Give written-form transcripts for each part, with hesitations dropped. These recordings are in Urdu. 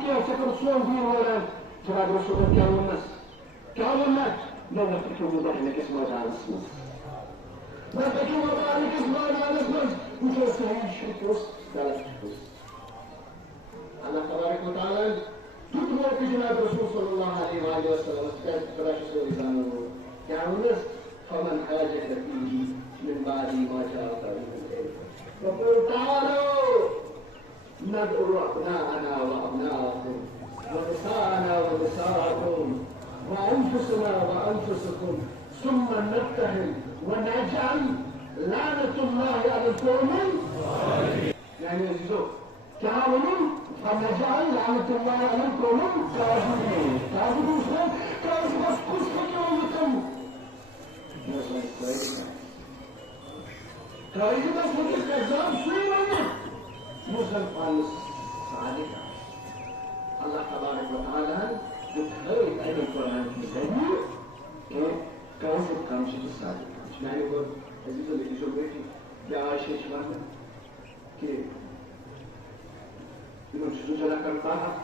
كيف تكرسون دين ولا جناب رسول الله كامل لا تكون ضحنا كسمة على السمس ما تكون ضحنا كسمة على السمس وجلس هاي الشكوس لا تشكوس الله تبارك وتعالى تطلع في جناب رسول صلى الله عليه وآله وسلم وستأتي فراش سوري زانو كامل فمن حاجة فيه من بعد ما جاء من العلم فقل تعالوا ندعو أبناءنا وأبناءكم ونساءنا ونساءكم وأنفسنا وأنفسكم ثم نتهم ونجعل لعنة الله على القوم يعني يزيدوا تعاونوا فنجعل لعنة الله على القوم كاذبين كاذبين كاذب بس قصة يومكم كاذب بس قصة كذاب سوى مسلم قال صادق الله تبارك وتعالى بتخيل أي القرآن في سنة كاذب كامشي الصادق يعني هو عزيز اللي يشوف بيتي بعايشة شمالنا كيف يقول شو جل كرتاها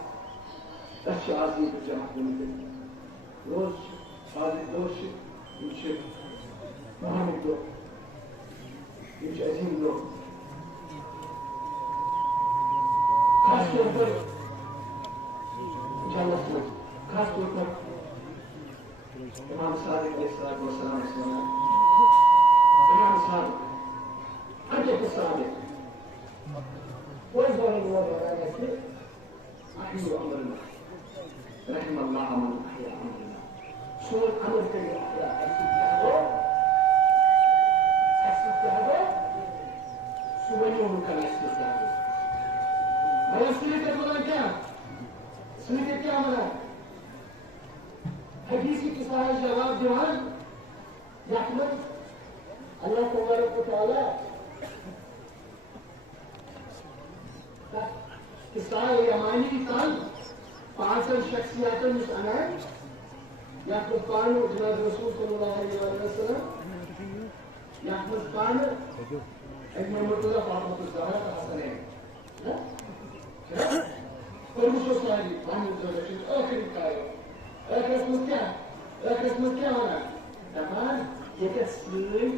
أشياء عظيمة جماعة المسلمين روز هذا الدوش يمشي مهم الدور يمشي عظيم له خاص طور جلسنا خاص طور إمام صادق عليه الصلاة والسلام إمام صادق أجل الصادق ويظهر الوضع على كيف أحيوا أمرنا رحم الله من أحيا أمرنا شو الأمر كي أحيا أستهدو شو اليوم كان أستهدو ما يستهدو كمان كام سنة كام أنا حديثي كسائي جواب جوان يحمد الله تبارك وتعالى كسائي يماني كان پانچ شخصیات مسلمان یحمد خان جناب رسول صلی اللہ علیہ وسلم یحمد خان ابن مرتضی فاطمہ الزہرا کا حسن ہے اور مجھے ساری ہم انٹروڈکشن آخری کائے آخر اسمت کیا ہونا دفعان یہ سوئی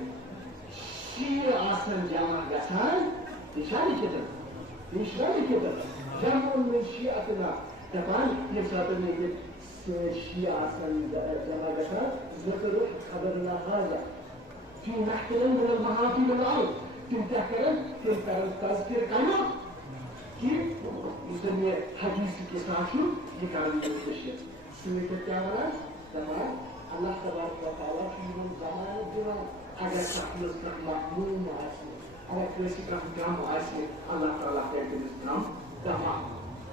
شیر آسن جامع گسان نشانی کتر جمع من شیعتنا طبعا يسافر من الشيعة أصلا جماعة ذكروا خبرنا هذا في محكمة من المحاكم الأرض تنتهكرن تذكر كما كيف يسمى حديث كساشو يكامل الشيء سويت الكاميرا تمام الله تبارك وتعالى في من زمان الجمال أجل تحمل مأمون معاشر على كرسي كم معاشر الله تعالى في الإسلام تمام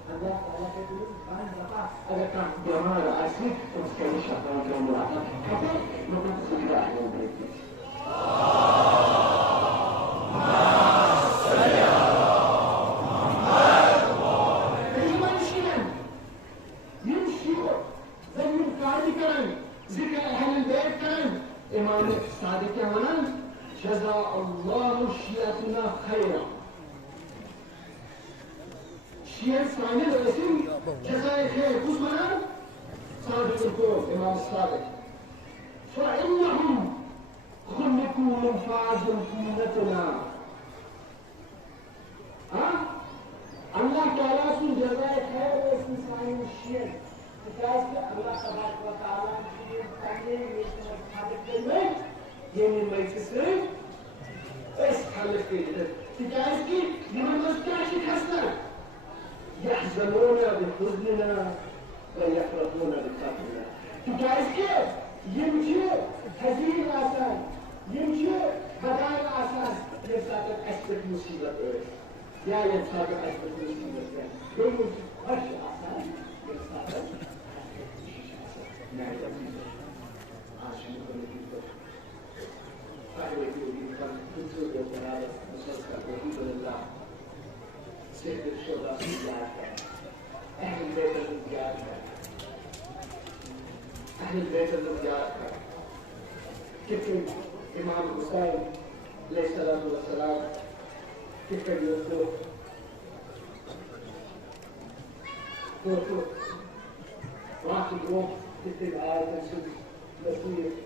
الله تعالى يقول أنا بقى أنا كان جمال عسير ومسكين شاطر كم مرة حتى نقول سيدا أحيان بريك يمشي زي القاضي كلام ذكر أهل البيت كلام إمام الصادق كلام جزاء الله شيعتنا خيرا شيعة إسماعيل الاسم جزاء خير كسمنا صادق القول إمام الصادق فإنهم خلقوا من فاز قيمتنا الله تعالى سن جزاء خير اسم إسماعيل الشيعة because Allah تبارك وتعالى تعليم صادق الميت يعني الميت السري إيش خلق كده because كي لمن مستعشي حسنا يحزنون بحزننا ويفرحون بفرحنا because كيف يمشي حزين آسان يمشي بداية آسان يمساك أسبق مصيبة يا يمساك أسبق مصيبة يوم فرش آسان يمساك نعم عشان يكون كده فهو يقول كنت وقرارة مسلسل وحيد لله سيد الشهداء الزيادة أهل البيت الزيادة أهل البيت الزيادة كيف إمام حسين عليه الصلاة والسلام كيف يقول Wacht erop, dit in uit en zo. Dat doe je.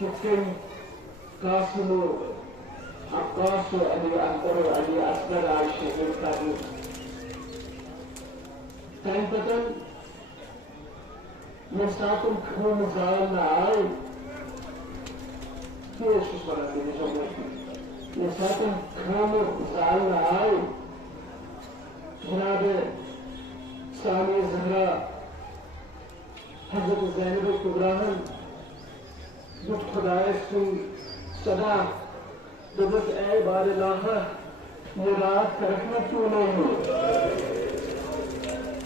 Kitchen Kasimo Akaso Ali Akbar Ali Asgar Aishi Kabu Time Patan Yasatum Khumzal Naal Kiyoshis Parati Yasatum Khumzal Naal Janabe Sami Zahra Hazrat Zainab Kubrahan But Khudaye sun sada Dubat ay bar ilaha Murad karakna tu nahi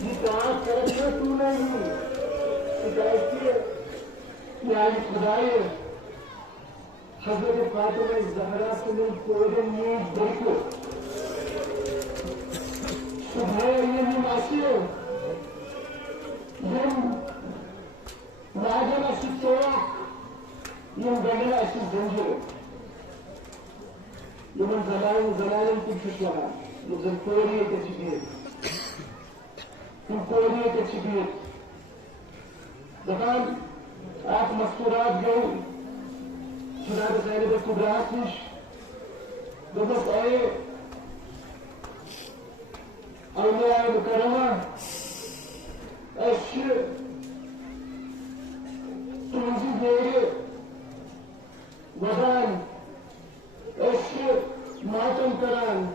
Murad karakna tu nahi Shikayat ki Ya Khudaye Hazrat Fatima Zahra sunil koden ye barko Subhaya ye nimasiyo Yem Najana Sitoyak Yung ganda asi zanjir. Yung zamanin pagkiswara. Yung zanpori at chibir. Yung pori at chibir. Dahan, at masturat gay. Sunada sa ina ba kubratish. Dapat ay Awliya Mukarama. Ashir. Tunzi gaya. Wadan, Ashir, Matam Karan,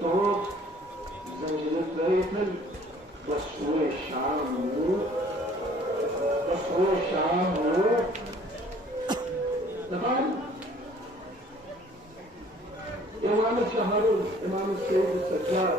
Tot zanjile twijfel was voor Sham طبعا امام شهرون امام السيد السجاد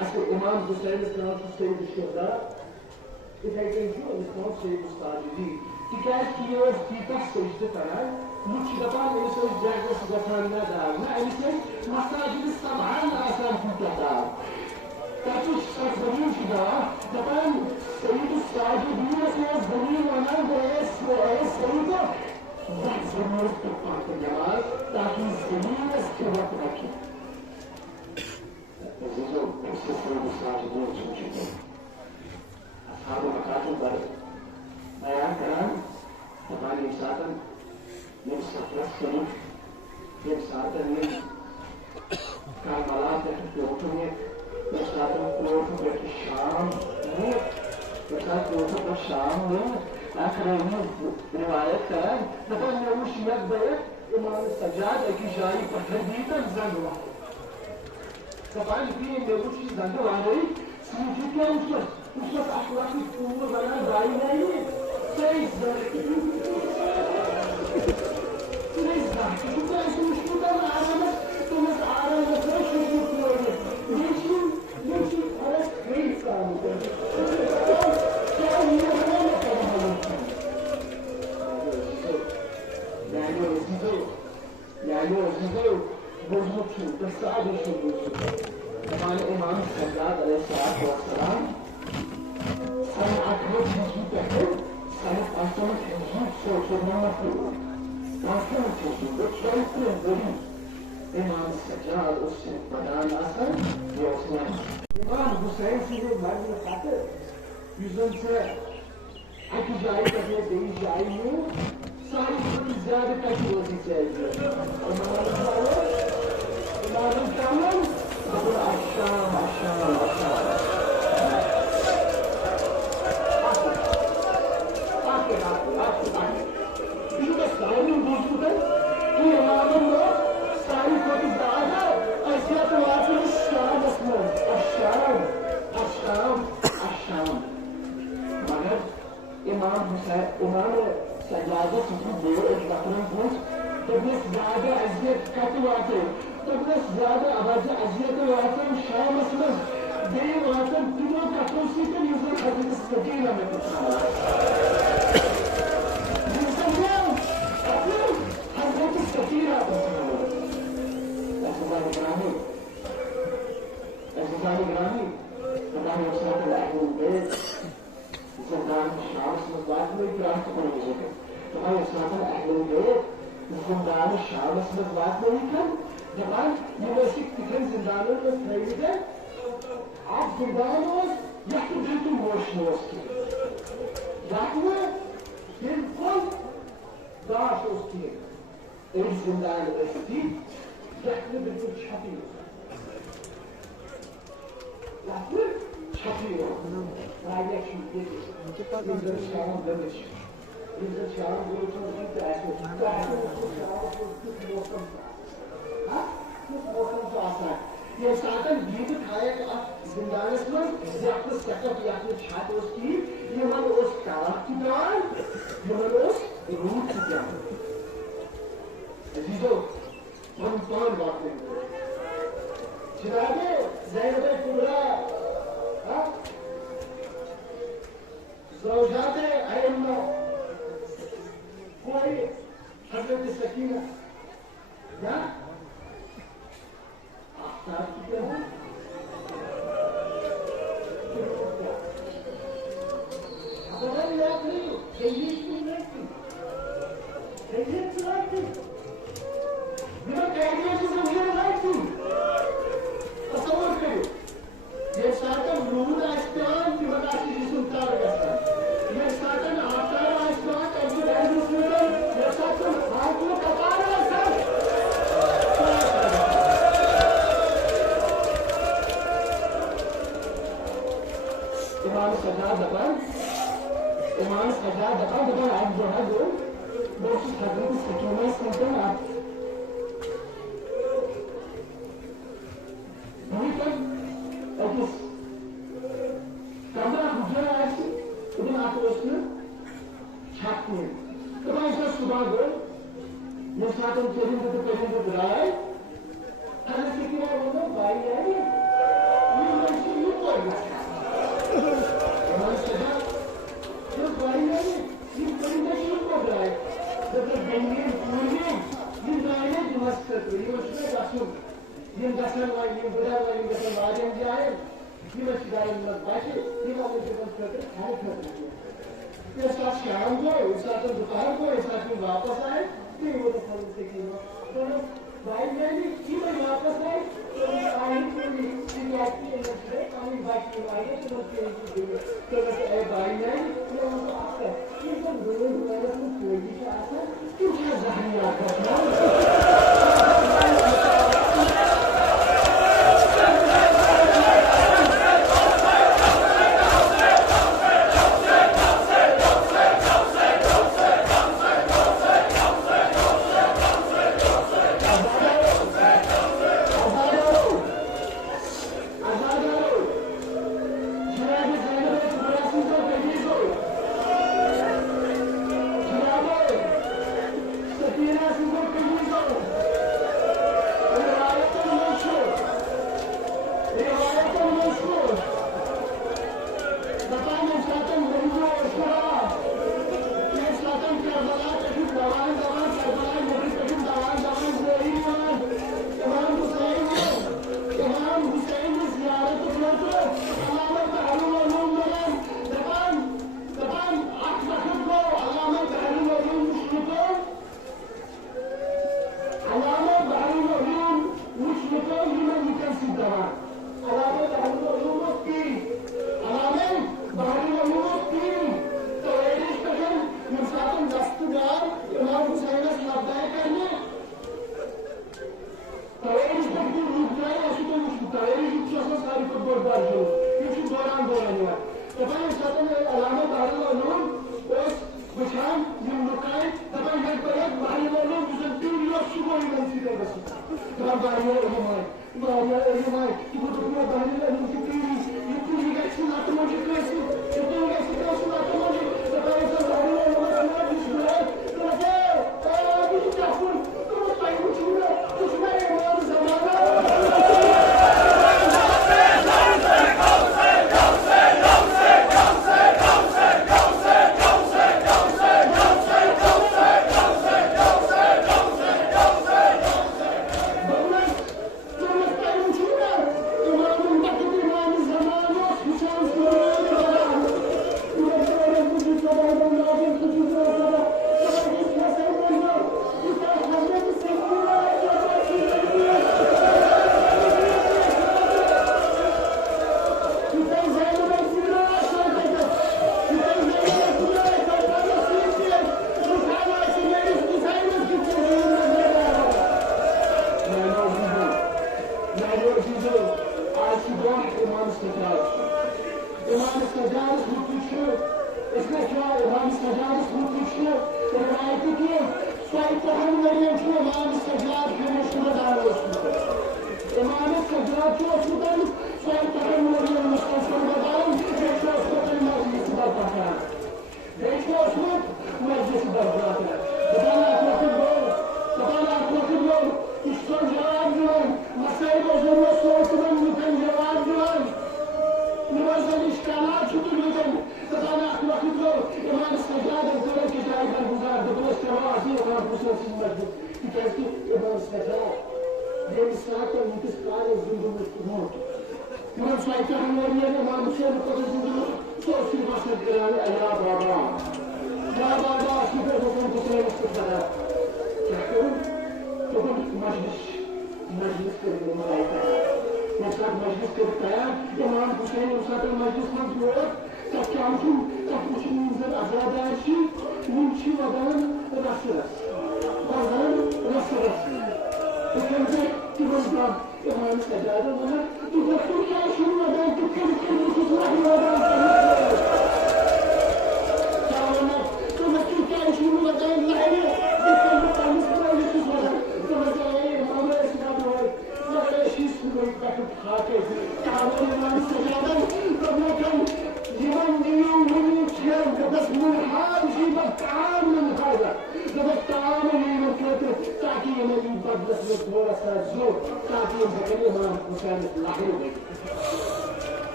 Aslında İmam Hüseyin'in sınavı Seyyid-i Şuhda İfekten şu İslam Seyyid-i Sacidi Dikkat ki yavaş dikkat secde karar Muç depan insan cahil sıcakanına dar Ne insan masajidi sabhan asan kutada Taçış sazgırın şuda Depan Seyyid-i Sacidi Nasıl zırın anan ve es Seyyid-i Zah zırın tutmak cemal Taki zırın es kıvat rakip عزیزوں اس سے سب ساجدین سن چکے اصحاب مکاتب پر بیان کران ہماری ساتن من سفرت شریف من ساتن من کارملات کوٹو میں من ساتن کوٹو بیٹ شام میں من ساتن کوٹو بیٹ شام میں آخر روایت کران دفعہ نوش یک بیت امام سجاد ایکی جائی پتھر دیتا زن ہوا طبعا في نوشي زنده وعلي سيجيكا وصلت أحوالي تقول بنا باينة سيز سيز شو كان شو كان عارمة تومس عارمة شو ليش على كيف كانوا كان سجاد اس سے بدان آسان یہ اس نے امام حسین سے جو مرد خاطر یوزن سے اکی جائی کرنے دی جائی ہوں ساری بڑی زیادہ کچھ ہوتی چاہیے امام کامل ابو الاشام امام سجادہ سکو بور ایک بکرم پوچھ تبنس زیادہ عزیت کت واتے تبنس زیادہ آوازہ عزیت واتے شام اسمن بے واتے تنو کتو سیتن یوزن حضرت سکینہ میں کتنا حضرت سکینہ احسان گرامی اللہ وصلت الأهل البيت زندان الشعب اسم الزواج ما يقرأ تقول بذلك طبعا وصلت الأهل البيت زندان الشعب اسم الزواج ما يمكن طبعا يمسك تكن زندان الفريدة عاد زندان يحكي بيته موش موسكي يحكي بالكل داش وسكي الزندان الاسدي يحكي بالكل شحطيه لكن شفيع راجع شو كده ينزل شعرهم دمش ينزل شعرهم دول شو جيت أسود شعرهم كيف موسم ها كيف موسم صعصع يساعدن جيبت هاي زندان اسمه يأخذ سكب يأخذ شات وسكي يمن وس كارك تدان يمن وس روت تدان عزيزو من طال باقي جنابه زينب الكبرى زوجات أئمة کوئی حضرت سکینہ یا آفتاب کی کیا ہے اگر یاد نہیں جیت کی نہیں جیت کی نہیں تھی میرا کہنے کی زمین نہیں تھی تصور کرو یہ ساتھ لون استعمال کی وجہ سے سنتا رہتا یہ ساتھ آفتاب استعمال کرتے رہنے سے یہ ساتھ ہاتھ کو پکا رہا ہے امام سجاد دبان آپ جو ہے جو بہت حضرت سکینہ سنتے ہیں آپ وہیں پر ایکس کمرہ حجرہ ایسی ادھر آپ اس میں چھاپتے ہیں تو میں اس میں صبح گئے یہ ساتھ ہم چیزیں کو بلایا ہے حضرت سکینہ بولو بھائی ہے یہ منشی یوں کوئی نہ امام سجاد جو بھائی ہے یہ پرندہ یوں کو بلائے جب بینین پوری یہ رائنے دمست کرتے یہ اس میں رسول یہ دسن والی یہ بڑا والی دسن واجن جائے یہ مشکل مت باقی یہ والی دمست کرتے ہر کرتے ہیں یہ ساتھ شام کو اس ساتھ دوپہر کو اس ساتھ واپس آئے پھر وہ تو فرض سے کیا تو بھائی میں نے کی میں واپس آئے تو آئی پوری سیاسی ہے کہیں باقی آئے تو تو اے بھائی میں یہ ان کو آتا یہ تو دونوں والے کو کوئی بھی آتا کیوں کیا ذہنی آتا ہے Mario Elimai, que botou uma barriga no futuro, e o que liga que na toma de preço, eu tenho que se dar na toma de eu tava usando a rua, eu não vou desviar, eu vou, bicho que afun, eu vou sair do time, os meus irmãos,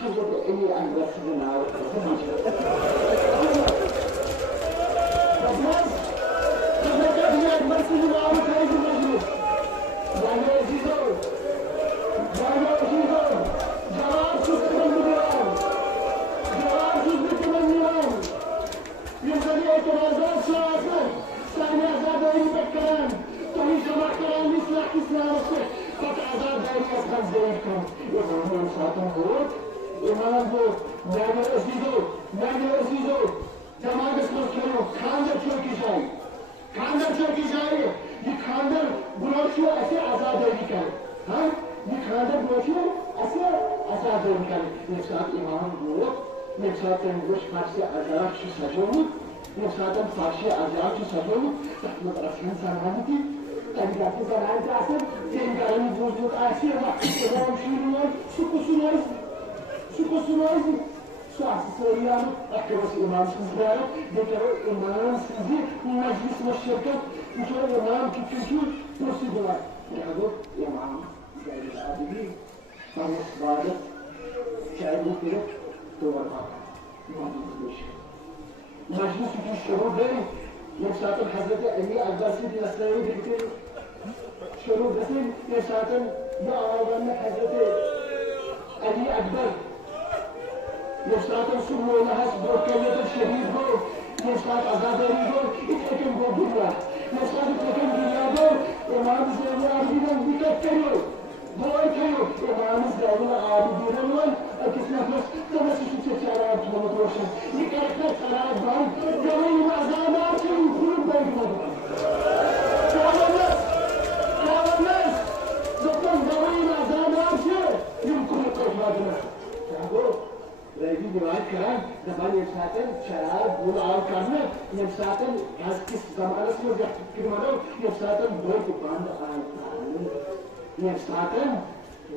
حضرت علی اکبر سے نام حضرت علی اکبر سے نام مجلس جانے عزیزوں جواب سست بندیان ينبغي اعتراضات ساعة ثانية عذاب عيني بالكلام تهي جمع كلام يصلح إسلامك فك عذاب عيني أسخن زيكم إمام ساعتهم هو إمام هو ناجر عزيزو جماعت اسمه كلمة خاندر چوکی جائے یہ خاندر بروشو ایسے عذاب عيني کر ہاں یہ خاندر بروشو ایسے عذاب عيني کر یہ ساتھ امام هو یک ساعتن گوش فارسی عذاب چی سجود یک ساعتن فارسی عذاب چی سجود تحمد رسول سلامتی تنگاتی زنان جاسم تنگانی وجود آسی امام شیرون سکو سنویز سواسی سوریان اکبس امام سنزدار دیکھو امام سنزی مجلس مشرکت مجھو امام کی کنچو پرسی دلا دیکھو امام جائل العابدی فرمس بارت چاہیے تیرے مجلس کی شروع ہے یہ ساتن حضرت علی اکبر سے نسلائی دیکھتے شروع ہے یہ ساتن یہ آوازان میں حضرت علی اکبر یہ ساتن سنو لحظ برکلیت شہید ہو یہ سات عذابری ہو اتکن کو دنیا یہ سات اتکن دنیا ہو امام زین العابدین وکت کرو بوئی کرو امام زین العابدین کس نفس تمسی شو چارات محمد روشن یہ کہتا سرات بند جوئی عذابات سے خون بیٹھ کامنس دکتر جوئی عذابات سے يمكن التجمع تعبوا رايدين دلوقتي كلام زمان يساتن شراب والعار كامل يساتن هاسكس زمان اسمه جحت كلمة يساتن بوت باند آي يساتن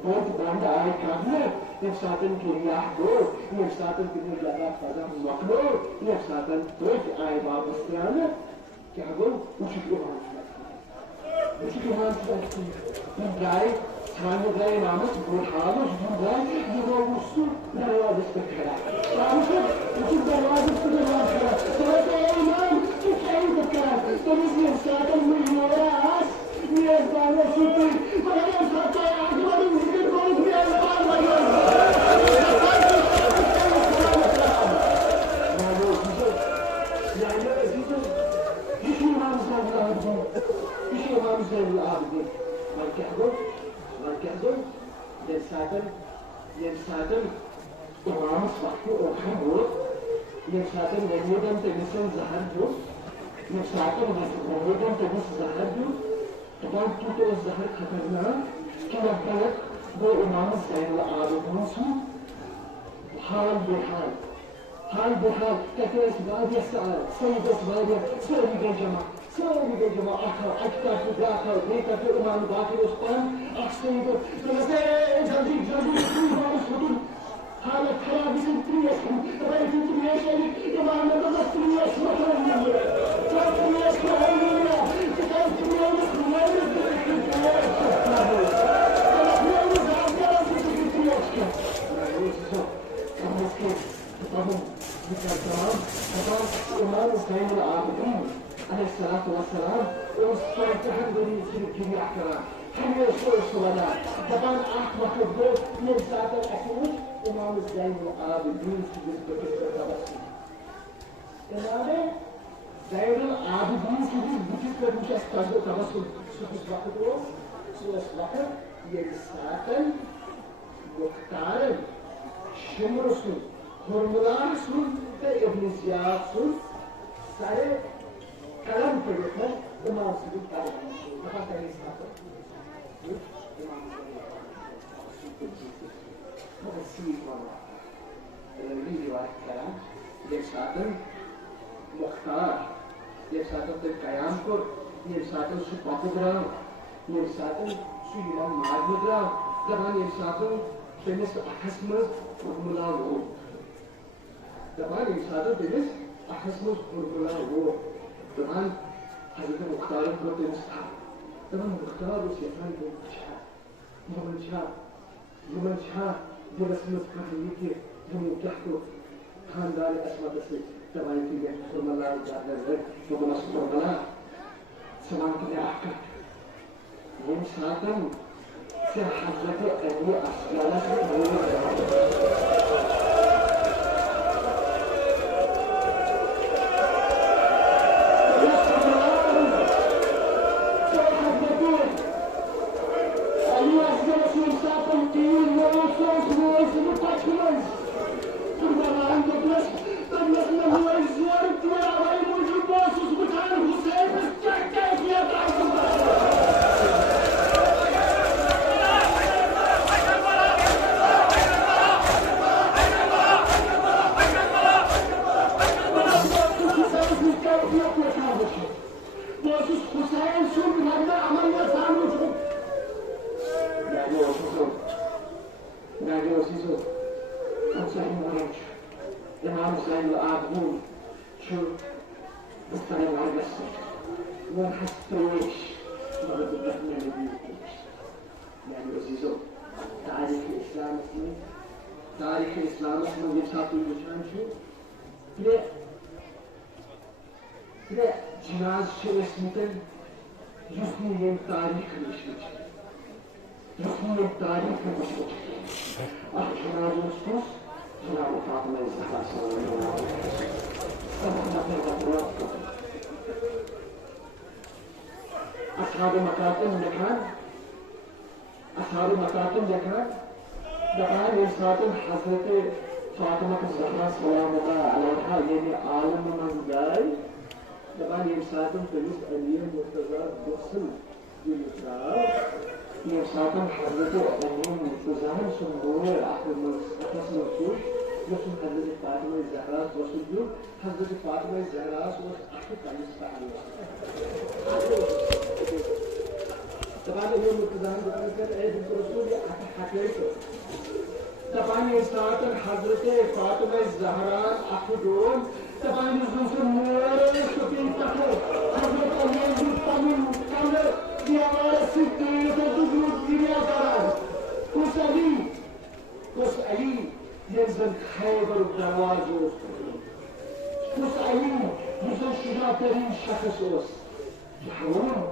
بوت باند آي كامل يساتن كرياح دور يساتن كرياح جابات فضا مقلور يساتن بوت آي بابستيانة كعبوا وشكو هانسلاتي من جاي كانوا جاي نامس بوحالوش جاي يروسوا دروازة الكلام. عارفة؟ وشوف دروازة الكلام. ترى إمام كيف الكلام؟ تبص ساعة من وراس ميزان وشوفي ما ينفع أجمل من ذكر قلوب يا الله يعني عزيزي يشو إمام زين العابدين يشو إمام زين العابدين ما يكحضر ينساتن إمام صحي وحبور ينساتن نمودن تنسن زهر ينساتن نمودن تنس زهر طبعا توتو الزهر خطرنا كما قالت بو إمام زين العابدين حال بحال كثير اسباب يسعى سيد اسباب سيد الجماعة أكثر في داخل ليك في إمام داخل أسبان أحسن جلدي إمام أسبان هذا كلام سنتريس رأيت سنتريس إمام نبض سنتريس مثلا سنتريس كهولية إمام زين العابدين عليه الصلاة والسلام واسترجعن بني سلكي أحكرا هم يسوع الصلاة طبعا أحمد الضوء من ساعة الأسود إمام زين العابدين سجد بكسر تبسم إمام زين العابدين سجد بكسر تبسم سجد وقته سوى الصلاة يلساتا مختارا شمرسون هرملانسون ابن زيادسون سارے کلام پڑھے ہیں امام سجد کلام بہت ہے اس بات امام سجد الذي روایت کلام یہ ساتن مختار یہ ساتن قیام کو یہ ساتن سو پاکدرا یہ ساتن سو امام معبودرا زمان یہ ساتن تنس احسم فرمولا وہ زمان یہ ساتن تنس احسن فرمولا وہ زمان حضرت مختار کو تنس زمان مختار اس یفان کو يوم الشهر دلس مز کھانے یہ کہ ہم کیا کو خاندان اسمت سے تباہی کی گئے فرم اللہ جاہر ہے تو بنا سکر بنا سلام کے آکر یہ ساتن سے حضرت ابو اسگارہ سے بولے امام حسین العابدین شو بالطريقة الرسمية والحسويش مرة بالرحمة نبيكوش يعني عزيزو تاريخ الإسلام اسمه تاريخ الإسلام اسمه يبساطو يوشان شو بلا جناز شو اسمه يفني ين تاريخ مشوش يفني ين تاريخ مشوش جناز مشوش جناب فاطمة الزهراء صلى الله عليه وسلم أصحاب مكاتب لكان أصحاب مكاتب لكان دقان إرساط حضرت فاطمة الزهراء سلام الله عليها يعني عالم من جاي دقان إرساط فلس علي مرتضى بخصل بالإسلام إرساط حضرت علي مرتضى سنبوه آخر مرسوش يوسف حضرت فاطمة الزهراء وسجود حضرت فاطمة الزهراء وأخذ طبعا اليوم التزام بذكر عيد الرسول حكيته طبعا إساءة حضرت فاطمة الزهراء أخذون طبعا الزوج النور شفين تقو حضرت الله الطمن قمر ديوار الستين تدخل الدنيا قرار قص علي ينزل خيبر الدواز قص علي ينزل شجاعتين شخص يحاولون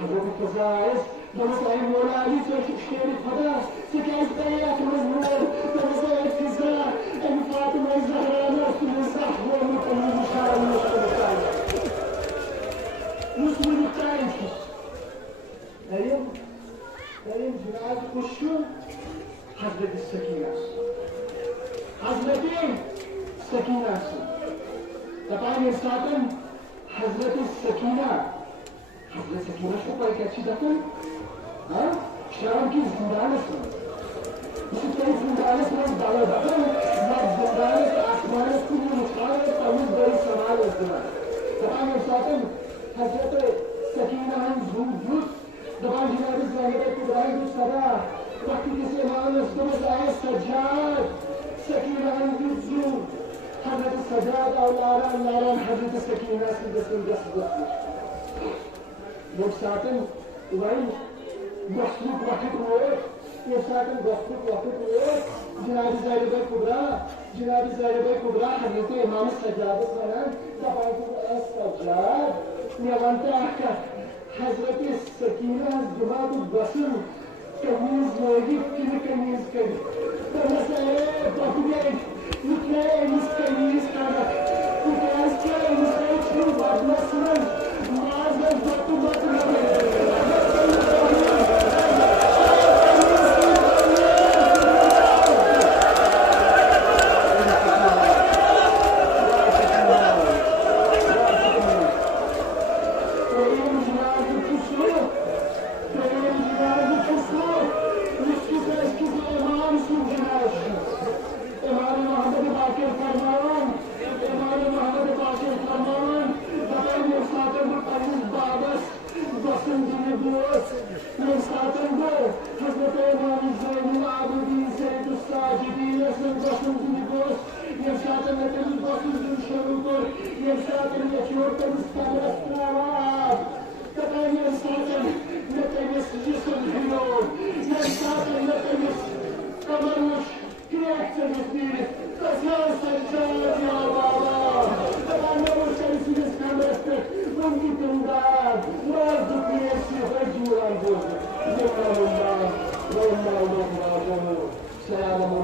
حضرت الفزائز بمسعى المولى علي تشكير الفضاء سكاية بيات مزمور بمسعى الفزاء أن فاطمة الزهراء نفس الزح ومكان المشاعر نصف المختارين اليوم جناز خشو حضرت السكينة حضرتين السكينة طبعا يساعدن حضرت السكينة حضرت السكينة شو قال كاتشي دكتور؟ ها؟ شلون كيف زندان اسمه؟ بس كيف زندان اسمه دعوة دكتور؟ ما زندان اسمان كله مشعر قوي زي سماع الزمان. طبعا يساعدن حضرت السكينة هم زود طبعا جناب الزاهرة كبراهيم الصلاة وقت كسي ما نصدر آية السجاد سكينة هم زود حضرت السجاد أو الآرام حضرت السكينة سيدة يبساطن وين يحسوك وقت روح يبساطن وقت روح جناب الزاهرة كبرى حضرت إمام السجاد الصلاة طبعا السجاد يغنت أحكا حضرت السكينة جماعة البصر كنيز موجود كده كنيز كده فمسألة بطبيعي نتلاقي كنيز كده وكنيز كده شو بعد مثلا معظم بطبيعي God, Lord, to bless you, thank you, Lord, Salamun